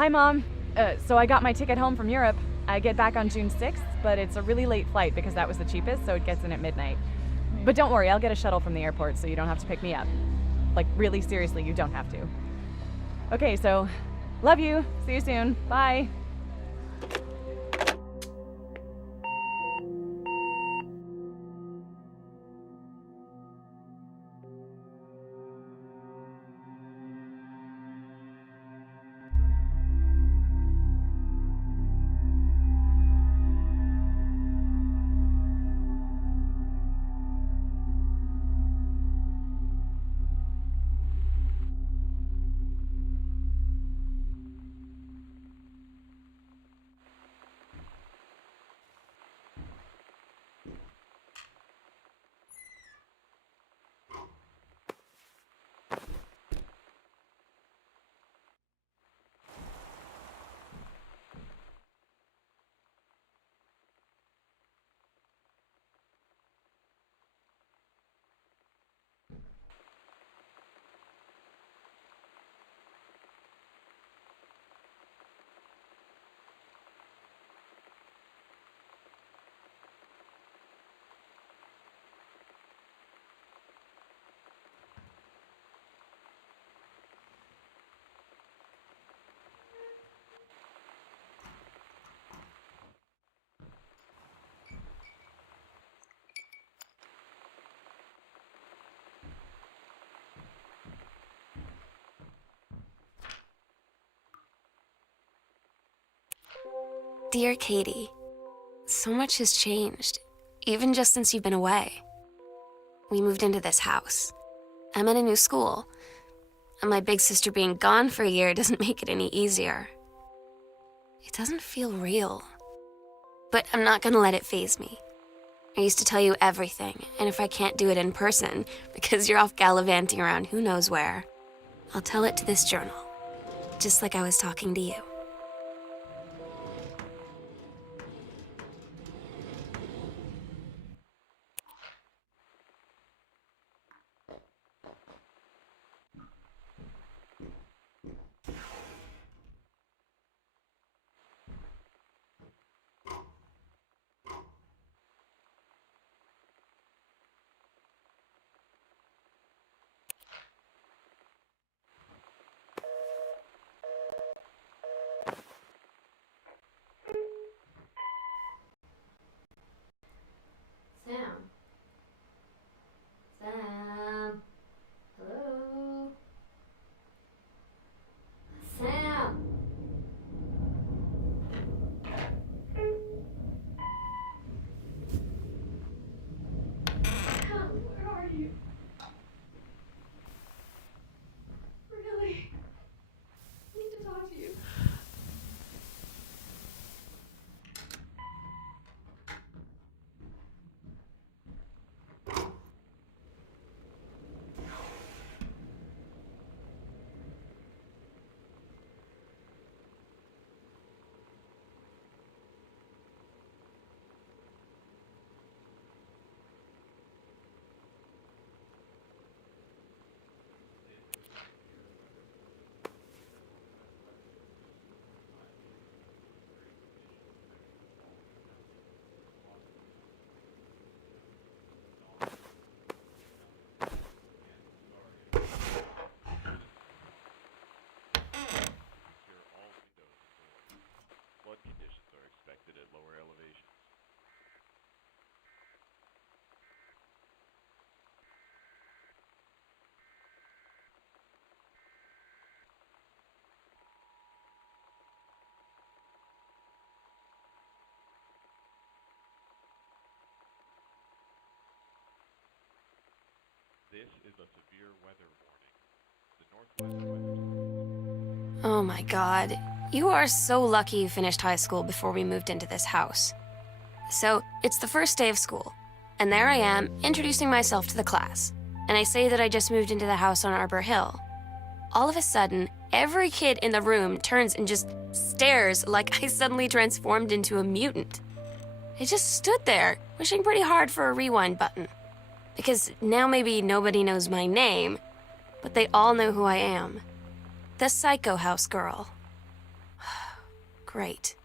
Hi, Mom. So I got my ticket home from Europe. I get back on June 6th, but it's a really late flight because that was the cheapest, so it gets in at midnight. But don't worry, I'll get a shuttle from the airport so you don't have to pick me up. Like, really, seriously, you don't have to. Okay, so, love you. See you soon. Bye. Dear Katie, so much has changed, even just since you've been away. We moved into this house. I'm at a new school, and my big sister being gone for a year doesn't make it any easier. It doesn't feel real, but I'm not gonna let it faze me. I used to tell you everything, and if I can't do it in person, because you're off gallivanting around who knows where, I'll tell it to this journal, just like I was talking to you. Sam. Hello? Sam. Where are you? Really? I need to talk to you. Flood conditions are expected at lower elevations. This is a severe weather warning. The Northwest Weather. Oh my God. You are so lucky you finished high school before we moved into this house. So, it's the first day of school, and there I am, introducing myself to the class. And I say that I just moved into the house on Arbor Hill. All of a sudden, every kid in the room turns and just stares like I suddenly transformed into a mutant. I just stood there, wishing pretty hard for a rewind button. Because now maybe nobody knows my name, but they all know who I am. The Psycho House girl. Great.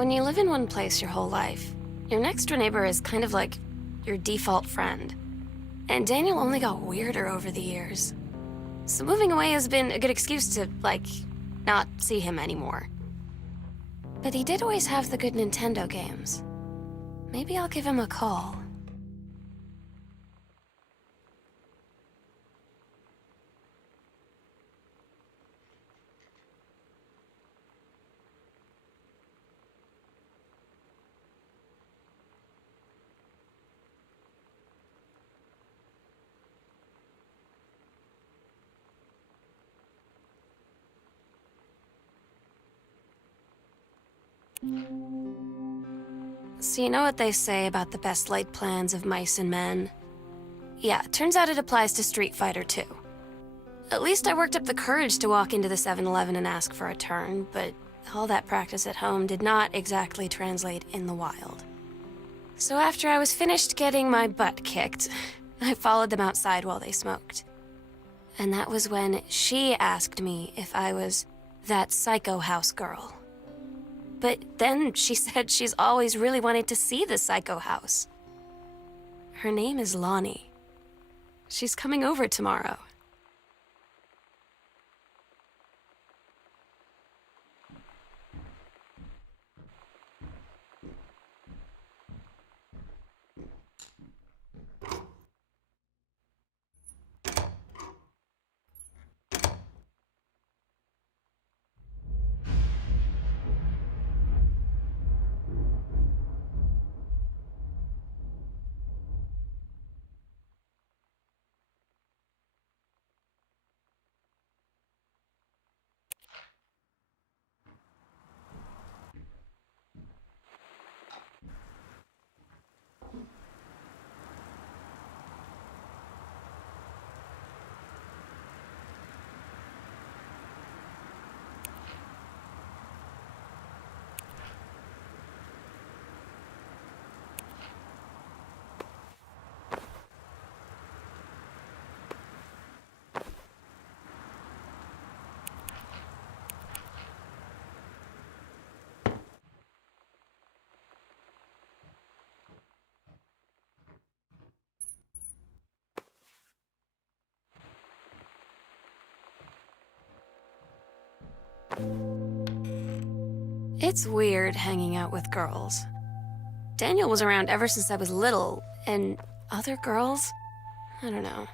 When you live in one place your whole life, your next door neighbor is kind of like your default friend. And Daniel only got weirder over the years. So moving away has been a good excuse to, like, not see him anymore. But he did always have the good Nintendo games. Maybe I'll give him a call. So you know what they say about the best laid plans of mice and men? Yeah, turns out it applies to Street Fighter too. At least I worked up the courage to walk into the 7-Eleven and ask for a turn, but all that practice at home did not exactly translate in the wild. So after I was finished getting my butt kicked, I followed them outside while they smoked. And that was when she asked me if I was that psycho house girl. But then she said she's always really wanted to see the psycho house. Her name is Lonnie. She's coming over tomorrow. It's weird hanging out with girls. Daniel was around ever since I was little, and other girls? I don't know.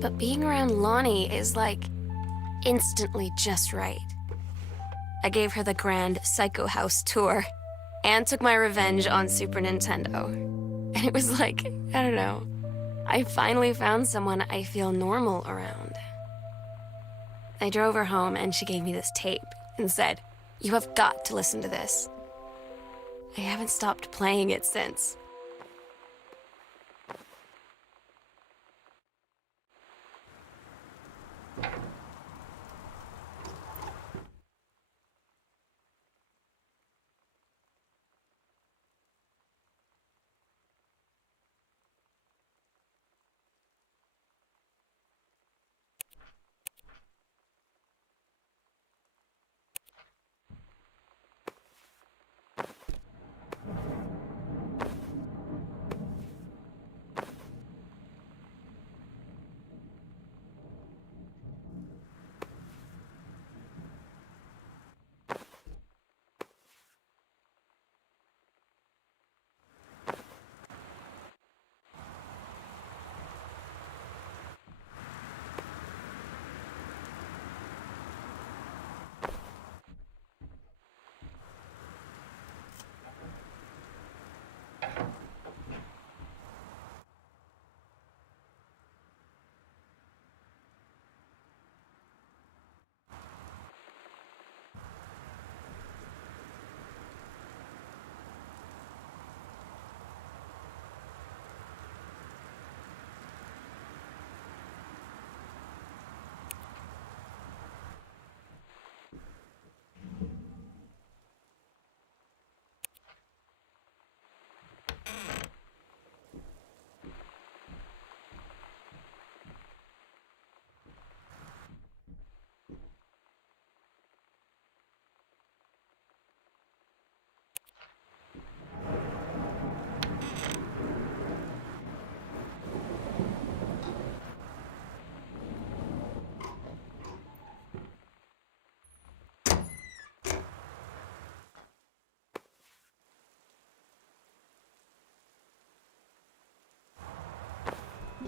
But being around Lonnie is like instantly just right. I gave her the grand Psycho House tour and took my revenge on Super Nintendo. And it was like, I don't know, I finally found someone I feel normal around. I drove her home and she gave me this tape and said, "You have got to listen to this." I haven't stopped playing it since.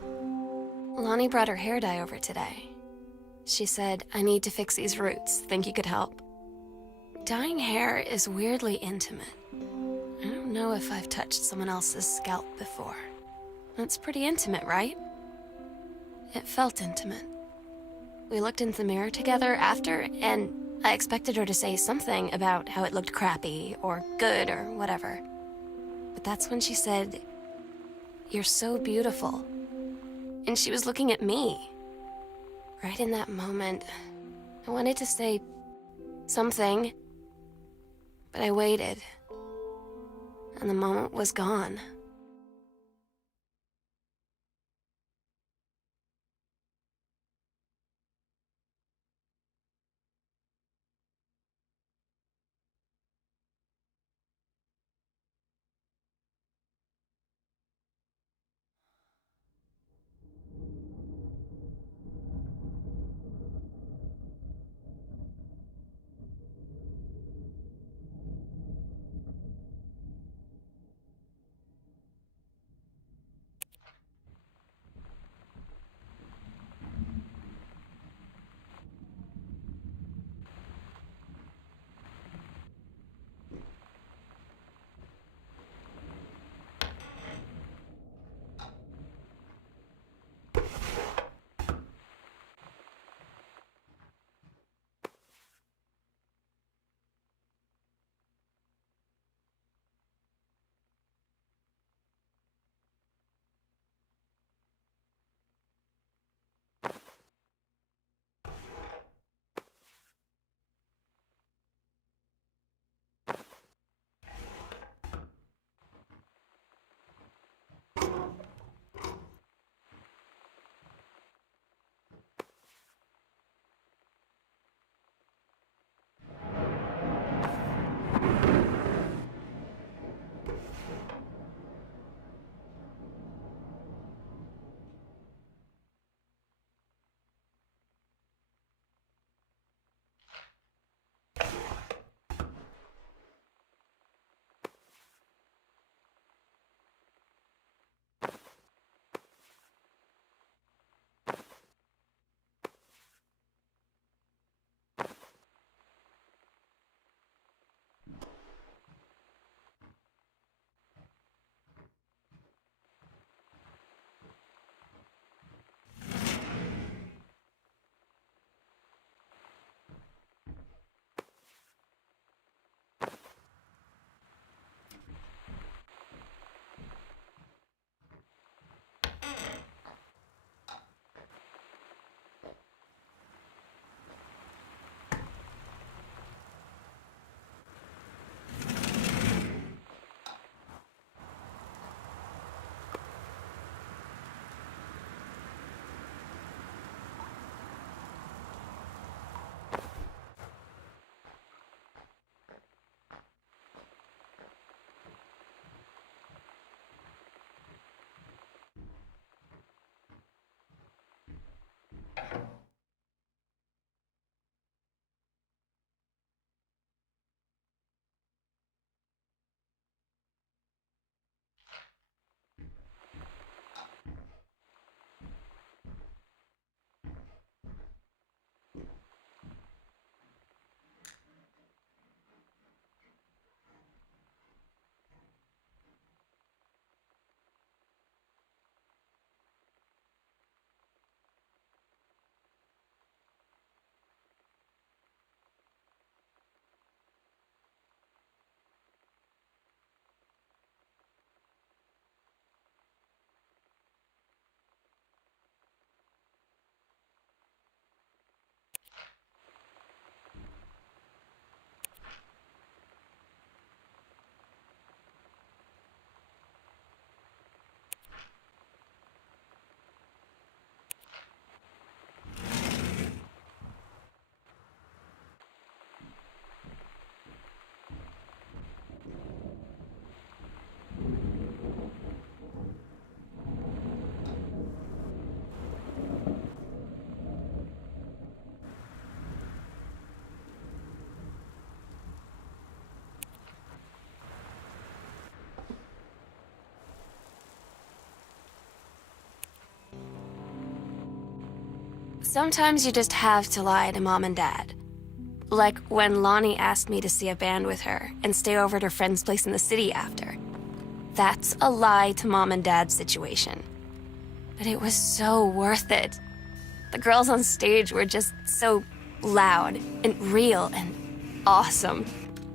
Lonnie brought her hair dye over today. She said, I need to fix these roots. Think you could help? Dyeing hair is weirdly intimate. I don't know if I've touched someone else's scalp before. It's pretty intimate, right? It felt intimate. We looked into the mirror together after, and I expected her to say something about how it looked crappy or good or whatever. But that's when she said, "You're so beautiful." And she was looking at me. Right in that moment, I wanted to say something, but I waited, and the moment was gone. Sometimes you just have to lie to mom and dad. Like when Lonnie asked me to see a band with her and stay over at her friend's place in the city after. That's a lie to mom and dad situation. But it was so worth it. The girls on stage were just so loud and real and awesome.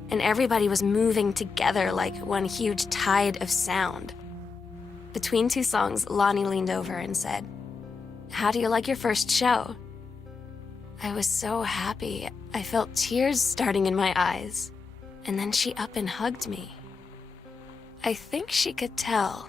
And everybody was moving together like one huge tide of sound. Between two songs, Lonnie leaned over and said, "How do you like your first show?" I was so happy. I felt tears starting in my eyes. And then she up and hugged me. I think she could tell.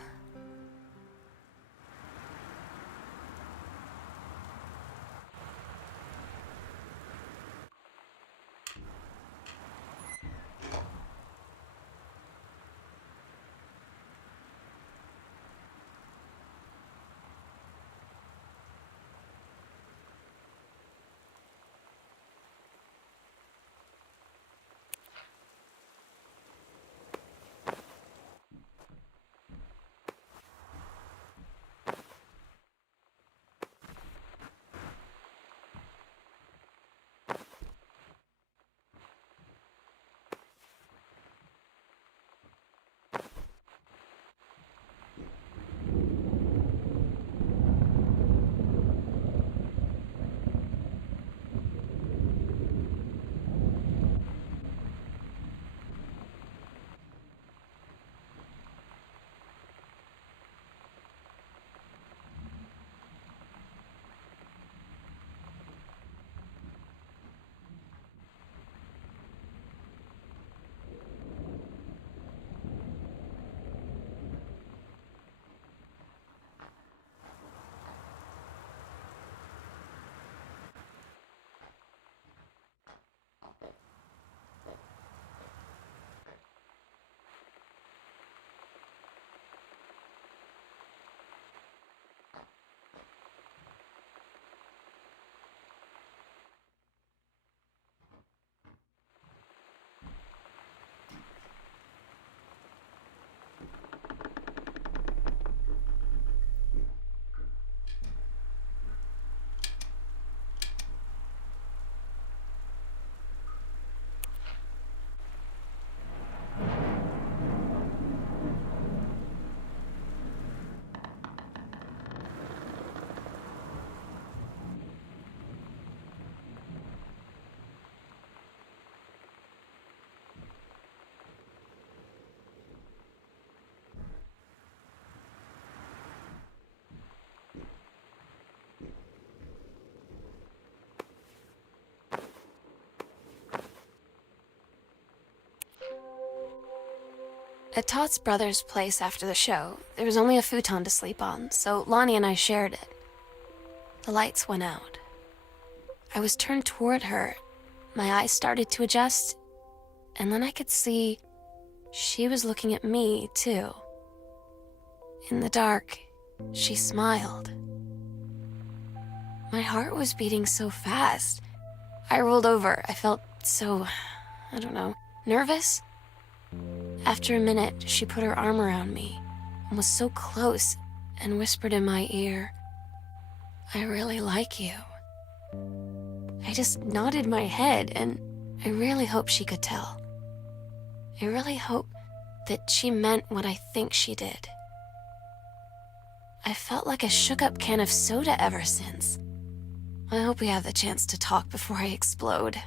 At Todd's brother's place after the show, there was only a futon to sleep on, so Lonnie and I shared it. The lights went out. I was turned toward her. My eyes started to adjust, and then I could see she was looking at me, too. In the dark, she smiled. My heart was beating so fast. I rolled over. I felt so, I don't know, nervous. After a minute, she put her arm around me and was so close and whispered in my ear, "I really like you." I just nodded my head, and I really hope she could tell. I really hope that she meant what I think she did. I felt like a shook-up can of soda ever since. I hope we have the chance to talk before I explode.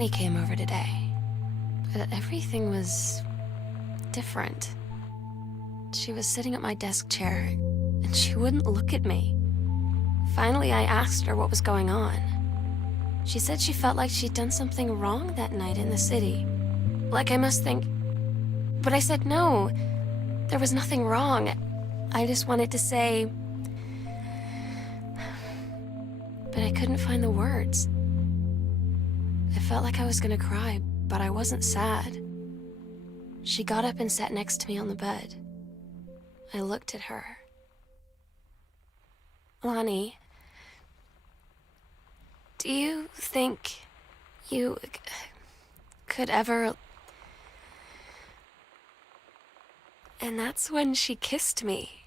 Lonnie came over today, but everything was different. She was sitting at my desk chair, and she wouldn't look at me. Finally, I asked her what was going on. She said she felt like she'd done something wrong that night in the city. Like I must think... But I said no, there was nothing wrong. I just wanted to say... But I couldn't find the words. I felt like I was gonna cry, but I wasn't sad. She got up and sat next to me on the bed. I looked at her. Lonnie, do you think you could ever... And that's when she kissed me.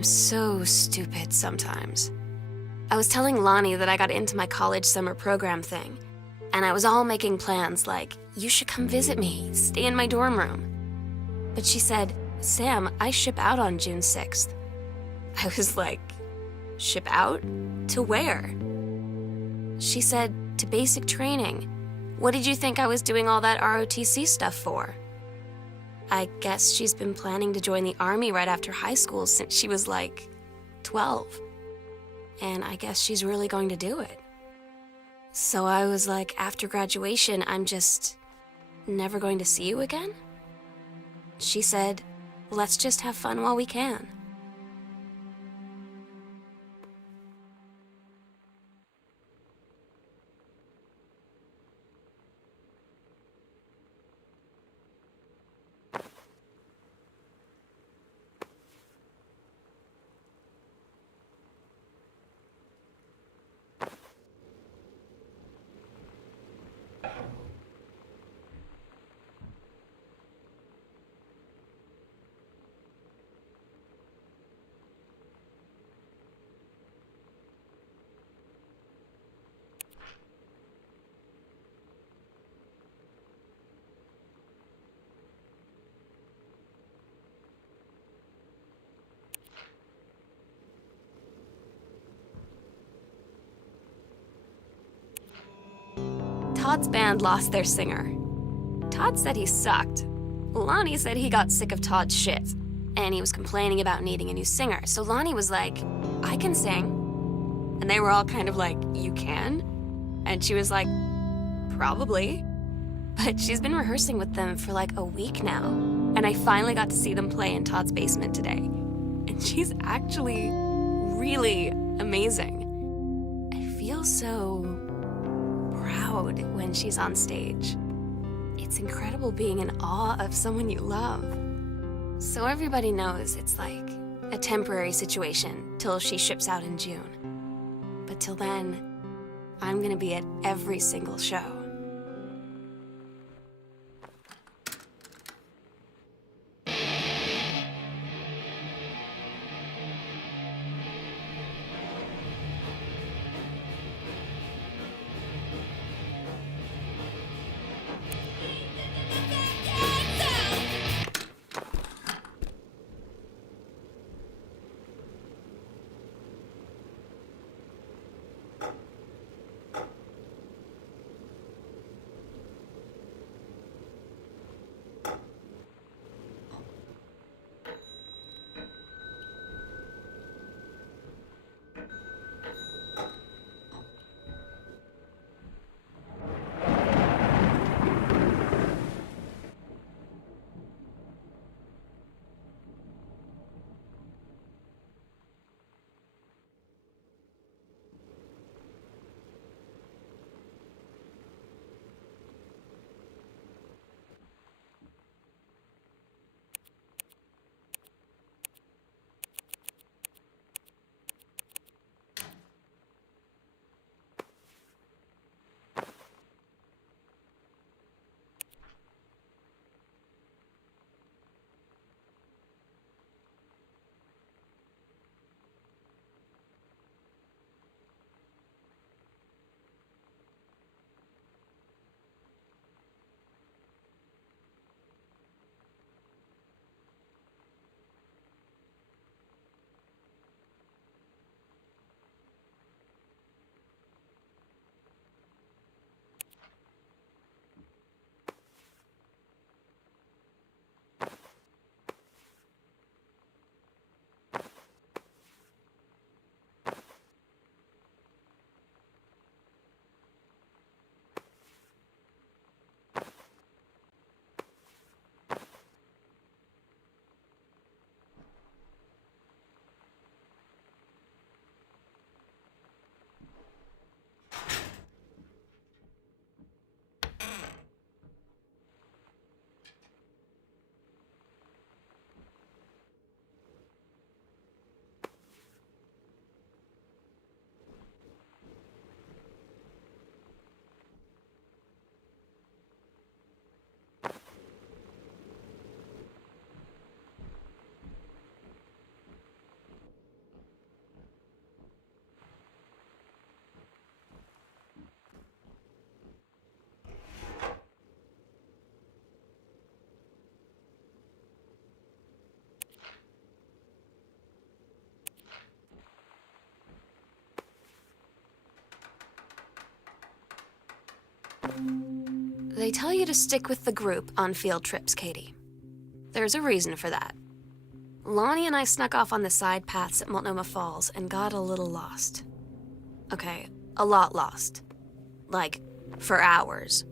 I'm so stupid sometimes. I was telling Lonnie that I got into my college summer program thing, and I was all making plans like, you should come visit me, stay in my dorm room. But she said, Sam, I ship out on June 6th. I was like, ship out? To where? She said, to basic training. What did you think I was doing all that ROTC stuff for? I guess she's been planning to join the Army right after high school since she was like 12. And I guess she's really going to do it. So I was like, after graduation, I'm just never going to see you again? She said, let's just have fun while we can. Todd's band lost their singer. Todd said he sucked. Lonnie said he got sick of Todd's shit, and he was complaining about needing a new singer. So Lonnie was like, I can sing. And they were all kind of like, you can? And she was like, probably. But she's been rehearsing with them for like a week now. And I finally got to see them play in Todd's basement today. And she's actually really amazing. I feel so proud when she's on stage. It's incredible being in awe of someone you love. So everybody knows it's like a temporary situation till she ships out in June. But till then, I'm gonna be at every single show. They tell you to stick with the group on field trips, Katie. There's a reason for that. Lonnie and I snuck off on the side paths at Multnomah Falls and got a little lost. Okay, a lot lost. Like, for hours.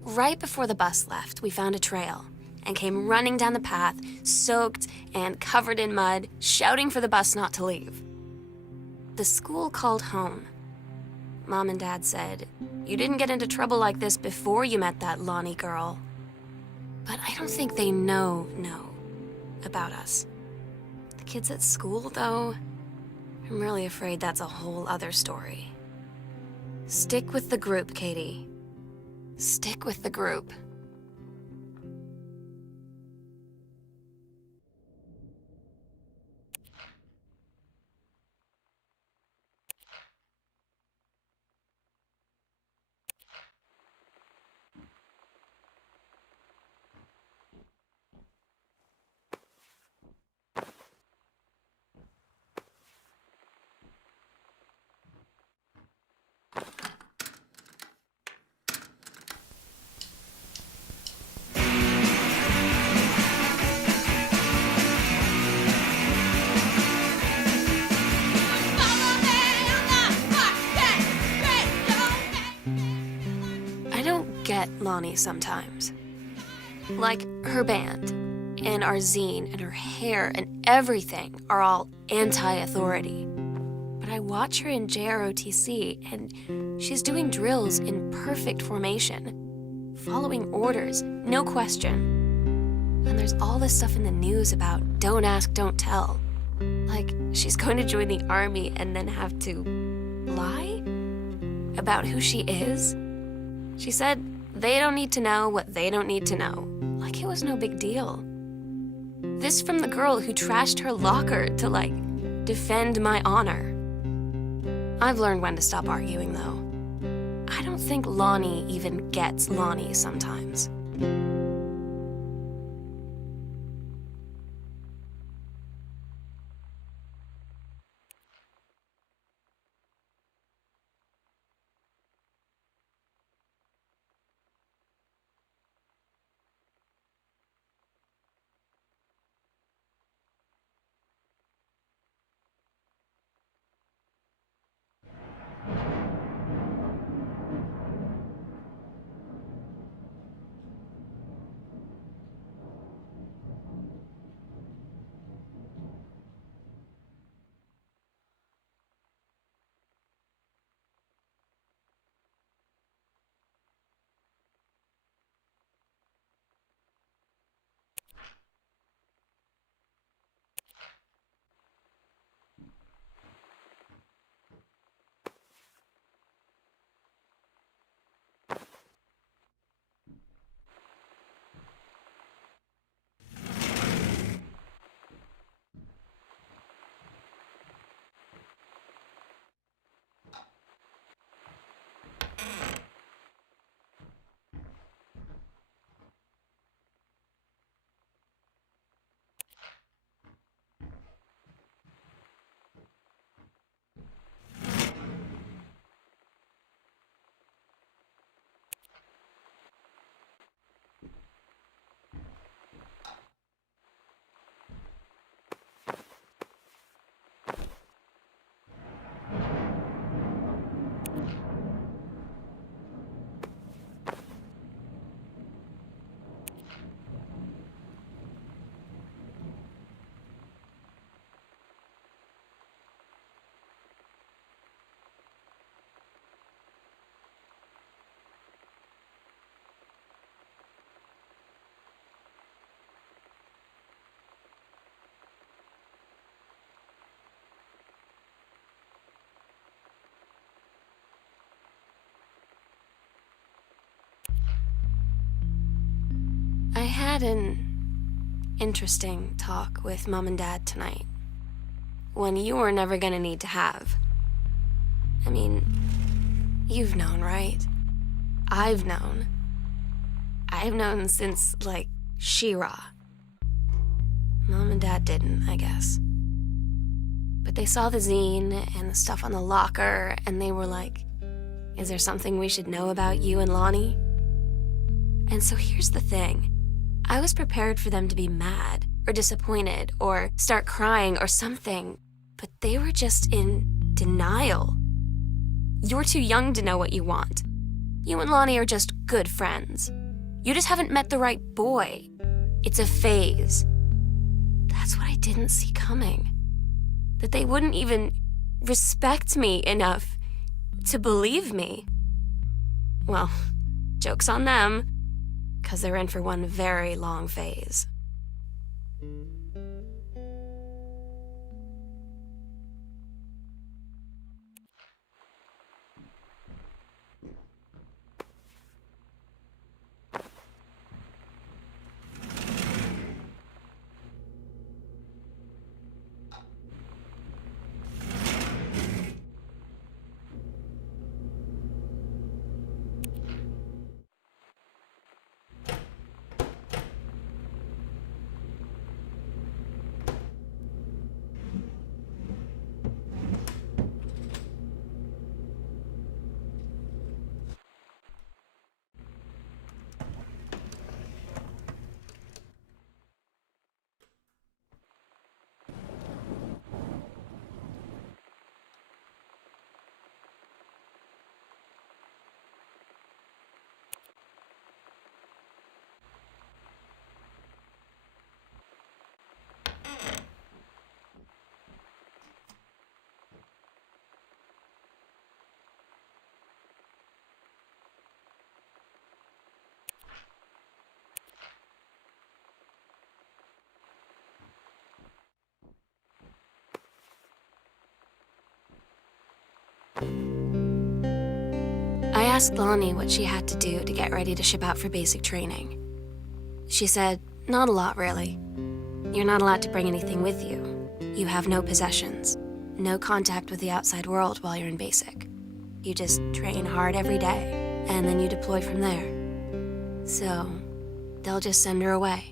Right before the bus left, we found a trail and came running down the path, soaked and covered in mud, shouting for the bus not to leave. The school called home. Mom and Dad said, "You didn't get into trouble like this before you met that Lonnie girl." But I don't think they know about us. The kids at school, though, I'm really afraid that's a whole other story. Stick with the group, Katie. Stick with the group. Lonnie sometimes. Like her band, and our zine, and her hair, and everything are all anti-authority. But I watch her in JROTC, and she's doing drills in perfect formation, following orders, no question. And there's all this stuff in the news about don't ask, don't tell. Like, she's going to join the army and then have to lie about who she is. She said they don't need to know what they don't need to know. Like it was no big deal. This from the girl who trashed her locker to, like, defend my honor. I've learned when to stop arguing, though. I don't think Lonnie even gets Lonnie sometimes. I had an interesting talk with Mom and Dad tonight. One you were never gonna need to have. I mean, you've known, right? I've known. I've known since, like, She-Ra. Mom and Dad didn't, I guess. But they saw the zine and the stuff on the locker, and they were like, is there something we should know about you and Lonnie? And so here's the thing. I was prepared for them to be mad or disappointed or start crying or something, but they were just in denial. You're too young to know what you want. You and Lonnie are just good friends. You just haven't met the right boy. It's a phase. That's what I didn't see coming. That they wouldn't even respect me enough to believe me. Well, joke's on them, 'cause they're in for one very long phase. asked Lonnie what she had to do to get ready to ship out for basic training. She said, not a lot, really. You're not allowed to bring anything with you. You have no possessions, no contact with the outside world while you're in basic. You just train hard every day, and then you deploy from there. So, they'll just send her away.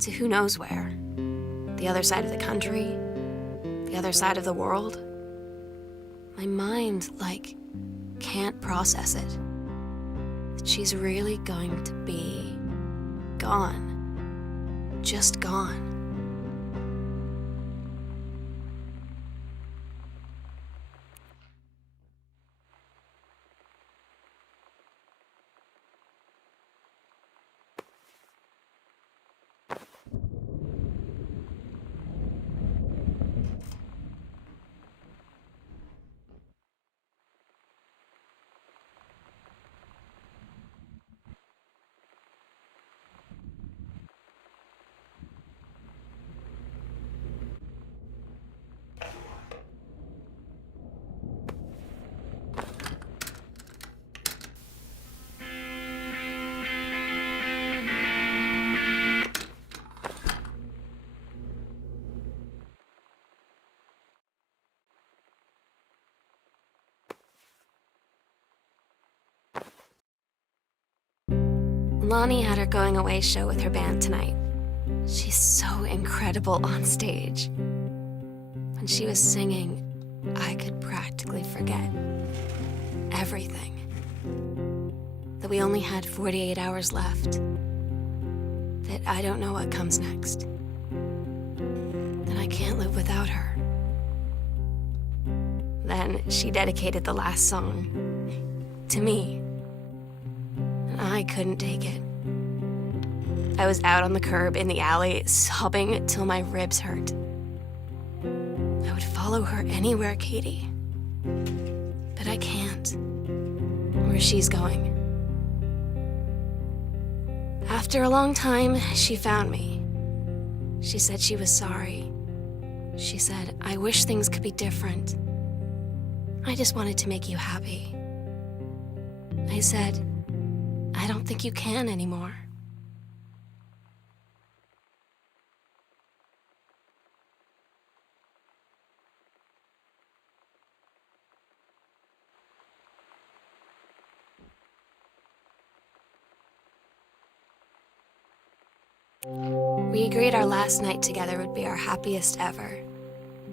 To who knows where. The other side of the country? The other side of the world? My mind, can't process it. That she's really going to be gone. Just gone. Lonnie had her going away show with her band tonight. She's so incredible on stage. When she was singing, I could practically forget everything. That we only had 48 hours left. That I don't know what comes next. That I can't live without her. Then she dedicated the last song to me. I couldn't take it. I was out on the curb in the alley, sobbing till my ribs hurt. I would follow her anywhere, Katie. But I can't. Where she's going. After a long time, she found me. She said she was sorry. She said, I wish things could be different. I just wanted to make you happy. I said, I don't think you can anymore. We agreed our last night together would be our happiest ever,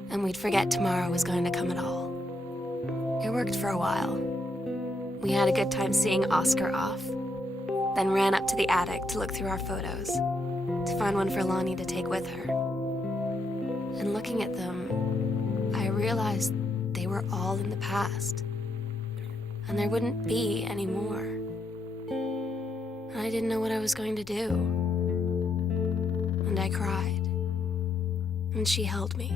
and we'd forget tomorrow was going to come at all. It worked for a while. We had a good time seeing Oscar off, then ran up to the attic to look through our photos, to find one for Lonnie to take with her. And looking at them, I realized they were all in the past, and there wouldn't be any more. And I didn't know what I was going to do. And I cried, and she held me.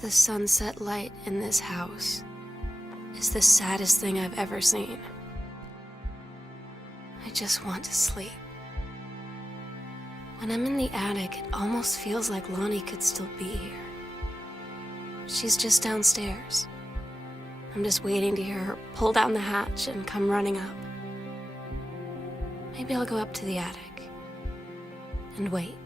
The sunset light in this house is the saddest thing I've ever seen. I just want to sleep. When I'm in the attic, it almost feels like Lonnie could still be here. She's just downstairs. I'm just waiting to hear her pull down the hatch and come running up. Maybe I'll go up to the attic and wait.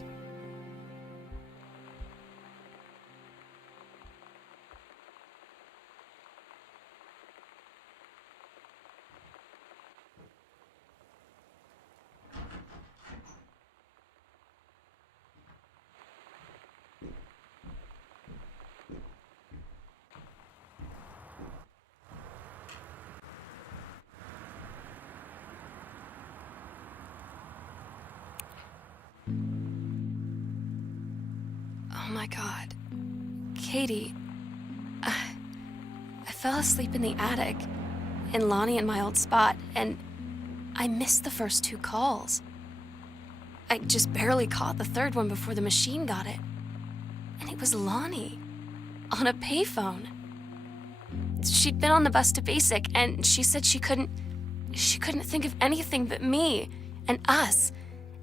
Oh my God. Katie, I fell asleep in the attic, in Lonnie and my old spot, and I missed the first 2 calls. I just barely caught the third one before the machine got it. And it was Lonnie, on a payphone. She'd been on the bus to basic, and she said she couldn't think of anything but me and us,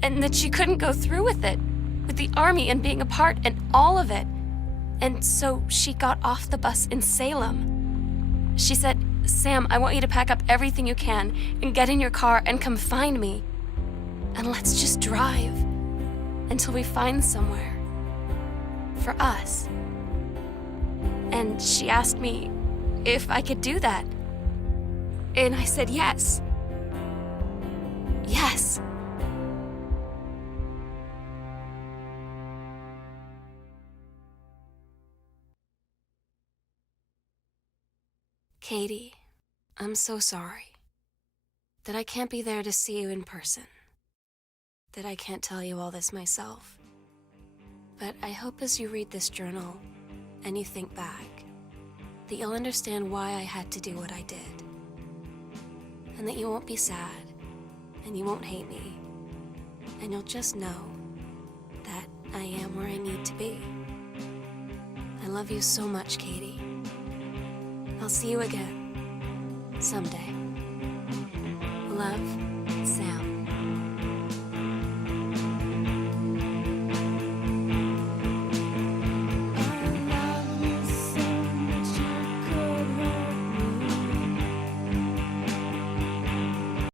and that she couldn't go through with it. With the army and being apart and all of it. And so she got off the bus in Salem. She said, "Sam, I want you to pack up everything you can and get in your car and come find me. And let's just drive until we find somewhere for us." And she asked me if I could do that. And I said yes. Yes. Katie, I'm so sorry that I can't be there to see you in person, that I can't tell you all this myself. But I hope as you read this journal and you think back, that you'll understand why I had to do what I did. And that you won't be sad, and you won't hate me, and you'll just know that I am where I need to be. I love you so much, Katie. I'll see you again someday. Love,